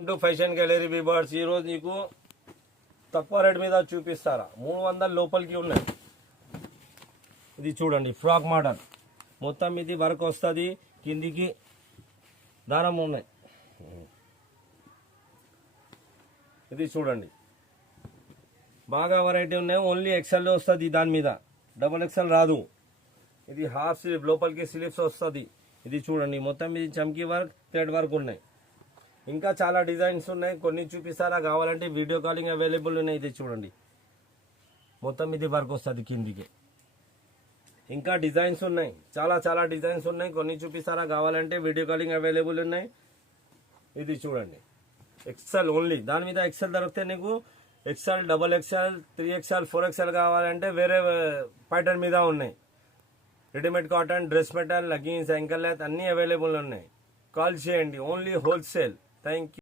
Fashion gallery viewers ఈరోజు నీకు తక్కువ రేట్ మీద చూపిస్తారా 300 లోపలికి ఉన్నాయి. ఇది చూడండి ఫ్రాక్ మోడల్ మొత్తం ఇది వర్క్ వస్తుంది, కిందికి దారం ఉన్నాయి. ఇది చూడండి బాగా వెరైటీ ఉన్నాయి. ఓన్లీ ఎక్సెల్ వస్తుంది దాని మీద, డబుల్ ఎక్సెల్ రాదు. ఇది హాఫ్ స్లీవ్ లోపలికి స్లీవ్స్ వస్తుంది. ఇది చూడండి మొత్తం ఇది చమ్కీ వర్క్ థ్రెడ్ వర్క్ ఉన్నాయి. ఇంకా చాలా డిజైన్స్ ఉన్నాయి, కొన్ని చూపిస్తారా కావాలంటే వీడియో కాలింగ్ అవైలబుల్ ఉన్నాయి. ఇది చూడండి మొత్తం ఇది వర్క్ వస్తుంది కిందికి. ఇంకా డిజైన్స్ ఉన్నాయి, చాలా డిజైన్స్ ఉన్నాయి, కొన్ని చూపిస్తారా కావాలంటే వీడియో కాలింగ్ అవైలబుల్ ఉన్నాయి. ఇది చూడండి ఎక్సెల్ ఓన్లీ, దాని మీద ఎక్సెల్ దొరికితే నీకు XL, double XL, 3XL, 4XL కావాలంటే వేరే ప్యాటర్న్ మీద ఉన్నాయి. Readymade cotton, dress material, leggings, ankle length అన్నీ అవైలబుల్ ఉన్నాయి. కాల్ చేయండి. Only wholesale. Thank you.